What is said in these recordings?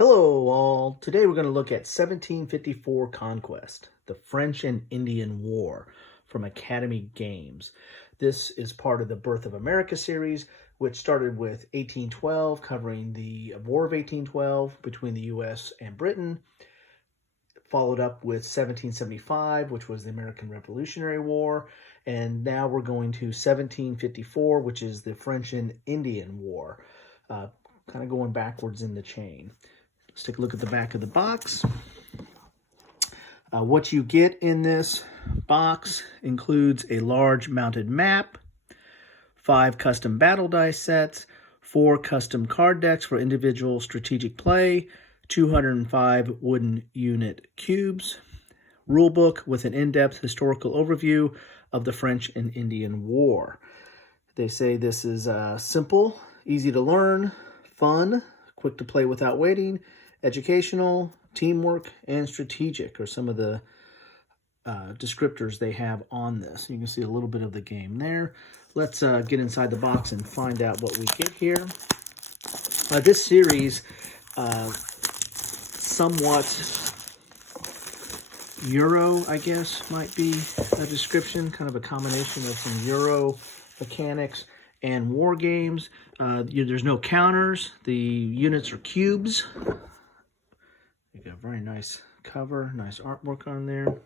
Hello all. Today we're going to look at 1754 Conquest, the French and Indian War from Academy Games. This is part of the Birth of America series, which started with 1812, covering the War of 1812 between the U.S. and Britain, followed up with 1775, which was the American Revolutionary War, and now we're going to 1754, which is the French and Indian War, kind of going backwards in the chain. Let's take a look at the back of the box. What you get in this box includes a large mounted map, 5 custom battle dice sets, 4 custom card decks for individual strategic play, 205 wooden unit cubes, rulebook with an in-depth historical overview of the French and Indian War. They say this is simple, easy to learn, fun, quick to play without waiting, educational, teamwork, and strategic are some of the descriptors they have on this. You can see a little bit of the game there. Let's get inside the box and find out what we get here. This series, somewhat Euro, I guess, might be a description, kind of a combination of some Euro mechanics and war games. There's no counters. The units are cubes. You got a very nice cover, nice artwork on there.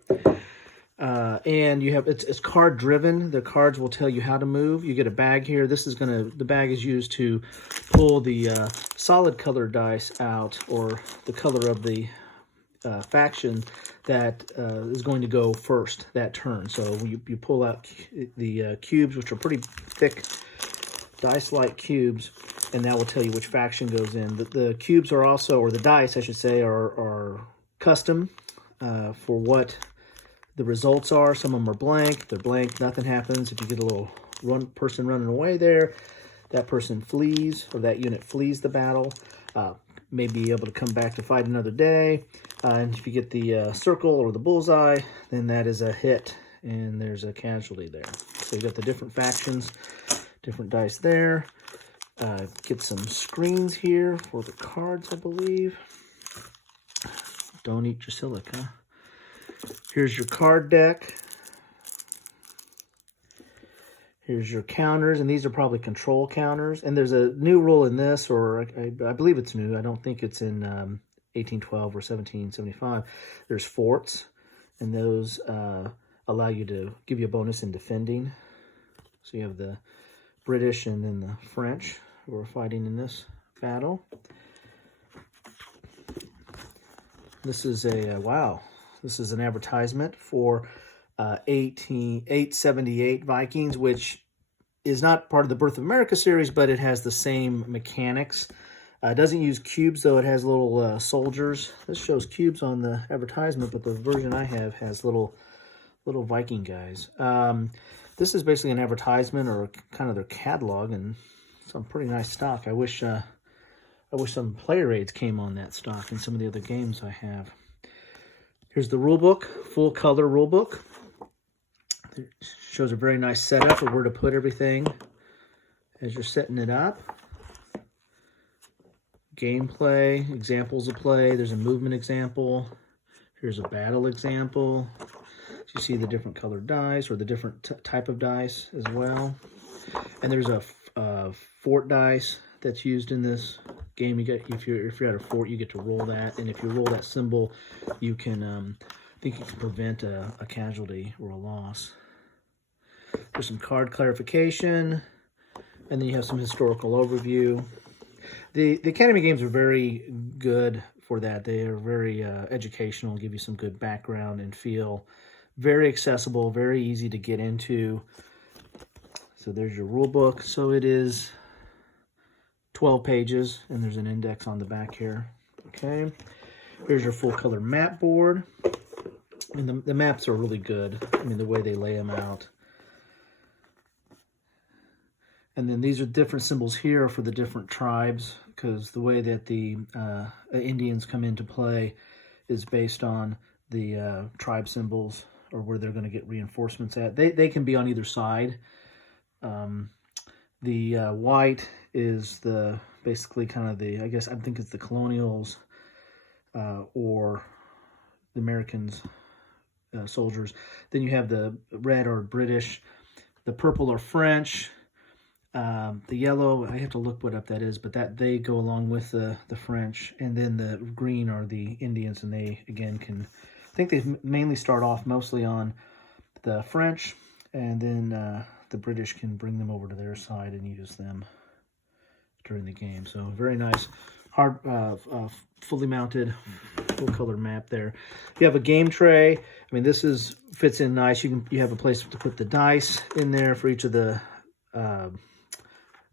And you have it's card driven. The cards will tell you how to move. You get a bag here. The bag is used to pull the solid color dice out, or the color of the faction that is going to go first that turn. So you pull out the cubes, which are pretty thick dice-like cubes, and that will tell you which faction goes in. The cubes are also, or the dice, I should say, are custom for what the results are. Some of them are blank. They're blank. Nothing happens. If you get a little person running away there, that person flees, or that unit flees the battle. May be able to come back to fight another day. And if you get the circle or the bullseye, then that is a hit, and there's a casualty there. So you got the different factions, different dice there. Get some screens here for the cards, I believe. Don't eat your silica. Here's your card deck. Here's your counters, and these are probably control counters. And there's a new rule in this, or I believe it's new. I don't think it's in 1812 or 1775. There's forts, and those allow you to give you a bonus in defending. So you have the British and then the French who are fighting in this battle. This is this is an advertisement for 878 Vikings, which is not part of the Birth of America series, but it has the same mechanics. It doesn't use cubes, though. It has little soldiers. This shows cubes on the advertisement, but the version I have has little Viking guys. This is basically an advertisement, or kind of their catalog, and some pretty nice stock. I wish some player aids came on that stock in some of the other games I have. Here's the rule book, full color rule book. It shows a very nice setup of where to put everything as you're setting it up. Gameplay, examples of play. There's a movement example. Here's a battle example. You see the different colored dice, or the different type of dice as well. And there's a fort dice that's used in this game. You get, if you're at a fort, you get to roll that, and if you roll that symbol, you can I think you can prevent a casualty or a loss. There's some card clarification, and then you have some historical overview. The Academy games are very good for that. They are very educational, give you some good background and feel. Very accessible, very easy to get into. So there's your rule book. So it is 12 pages, and there's an index on the back here. Okay, here's your full color map board. And the maps are really good. I mean, the way they lay them out. And then these are different symbols here for the different tribes, because the way that the Indians come into play is based on the tribe symbols, or where they're going to get reinforcements at. They can be on either side. The white is basically kind of I think it's the colonials or the Americans soldiers. Then you have the red or British, the purple or French, the yellow, I have to look what up that is, but that they go along with the French, and then the green are the Indians, and they again can, I think they mainly start off mostly on the French, and then the British can bring them over to their side and use them during the game. So very nice, hard, fully mounted, full color map there. You have a game tray. I mean, this fits in nice. You have a place to put the dice in there for each of the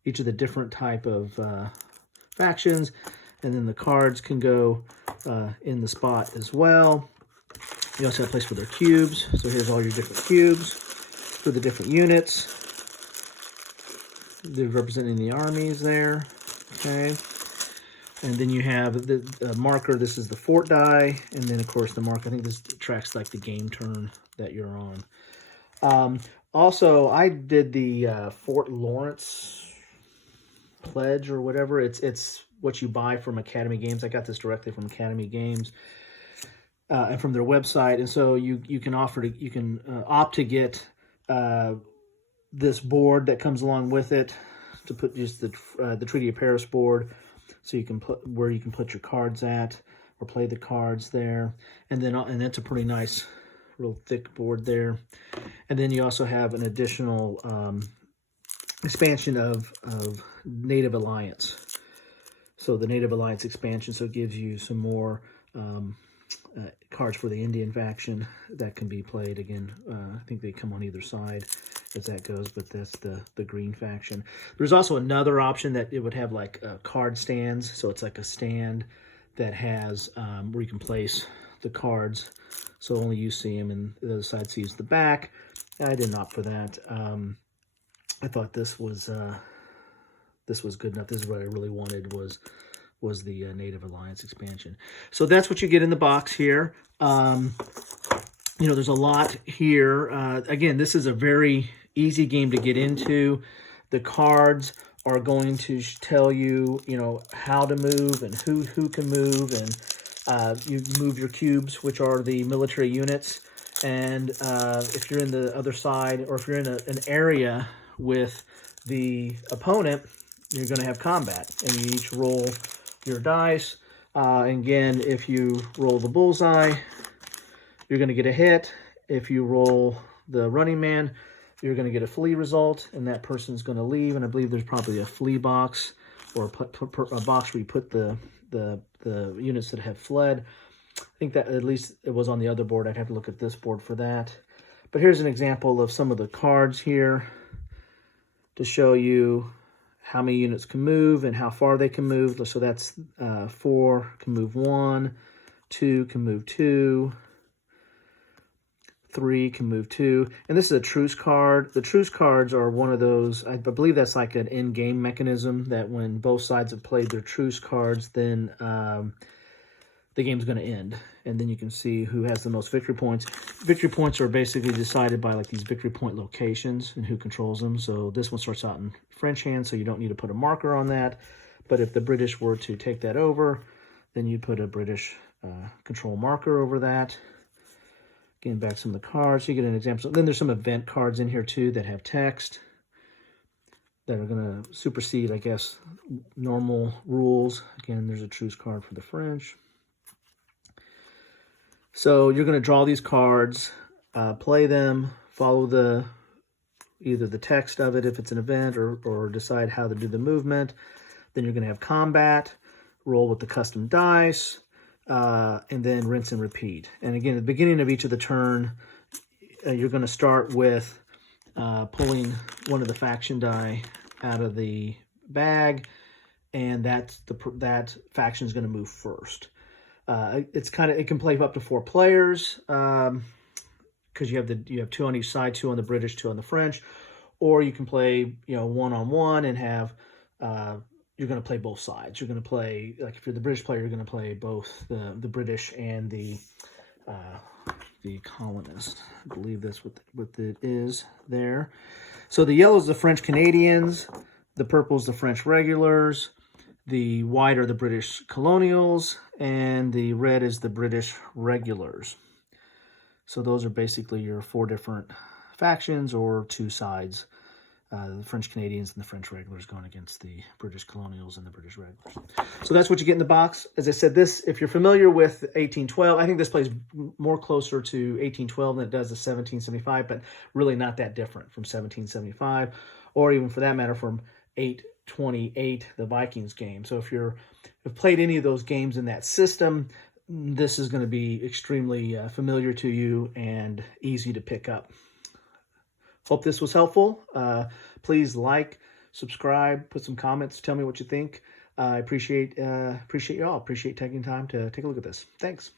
different type of factions, and then the cards can go in the spot as well. You also have a place for their cubes. So here's all your different cubes for the different units. They're representing the armies there. Okay. And then you have the marker. This is the fort die. And then, of course, the marker. I think this tracks like the game turn that you're on. Also, I did the Fort Lawrence pledge or whatever. It's what you buy from Academy Games. I got this directly from Academy Games. And from their website, and so you can opt to get this board that comes along with it, to put just the Treaty of Paris board, so you can put where you can put your cards at or play the cards there, and that's a pretty nice, real thick board there. And then you also have an additional expansion of Native Alliance. So the Native Alliance expansion, so it gives you some more cards for the Indian faction that can be played. Again, I think they come on either side as that goes, but that's the green faction. There's also another option that it would have like card stands. So it's like a stand that has where you can place the cards, so only you see them and the other side sees the back. I didn't opt for that. I thought this was good enough. This is what I really wanted, was the Native Alliance expansion. So that's what you get in the box here. You know, there's a lot here. Again, this is a very easy game to get into. The cards are going to tell you, you know, how to move and who can move, and you move your cubes, which are the military units. And if you're in the other side, or if you're in an area with the opponent, you're going to have combat, and you each roll your dice. Again, if you roll the bullseye, you're going to get a hit. If you roll the running man, you're going to get a flee result, and that person's going to leave. And I believe there's probably a flee box, or a box where you put the units that have fled. I think that at least it was on the other board. I'd have to look at this board for that. But here's an example of some of the cards here to show you how many units can move and how far they can move. So that's 4 can move 1, 2 can move 2, 3 can move 2. And this is a truce card. The truce cards are one of those, I believe that's like an in-game mechanism, that when both sides have played their truce cards, then the game's going to end. And then you can see who has the most victory points. Victory points are basically decided by like these victory point locations and who controls them. So this one starts out in French hands, so you don't need to put a marker on that. But if the British were to take that over, then you put a British control marker over that. Getting back some of the cards, so you get an example. So then there's some event cards in here too that have text that are going to supersede, I guess, normal rules. Again, there's a truce card for the French. So you're going to draw these cards, play them, follow either the text of it if it's an event, or decide how to do the movement. Then you're going to have combat, roll with the custom dice, and then rinse and repeat. And again, at the beginning of each of the turn, you're going to start with pulling one of the faction die out of the bag, and that faction is going to move first. It can play up to 4 players, because you have 2 on each side, 2 on the British, 2 on the French, or you can play, you know, 1-on-1 and have you're going to play both sides. You're going to play, like if you're the British player, you're going to play both the British and the colonists. I believe that's what it is there. So the yellow is the French Canadians, the purple is the French regulars, the white are the British colonials, and the red is the British regulars. So those are basically your 4 different factions or 2 sides. The French Canadians and the French regulars going against the British colonials and the British regulars. So that's what you get in the box. As I said, this, if you're familiar with 1812, I think this plays more closer to 1812 than it does to 1775, but really not that different from 1775, or even for that matter from 828, the Vikings game. So if you've played any of those games in that system, this is going to be extremely familiar to you and easy to pick up. Hope this was helpful. Please like, subscribe, put some comments, tell me what you think. I appreciate you all. Appreciate taking time to take a look at this. Thanks.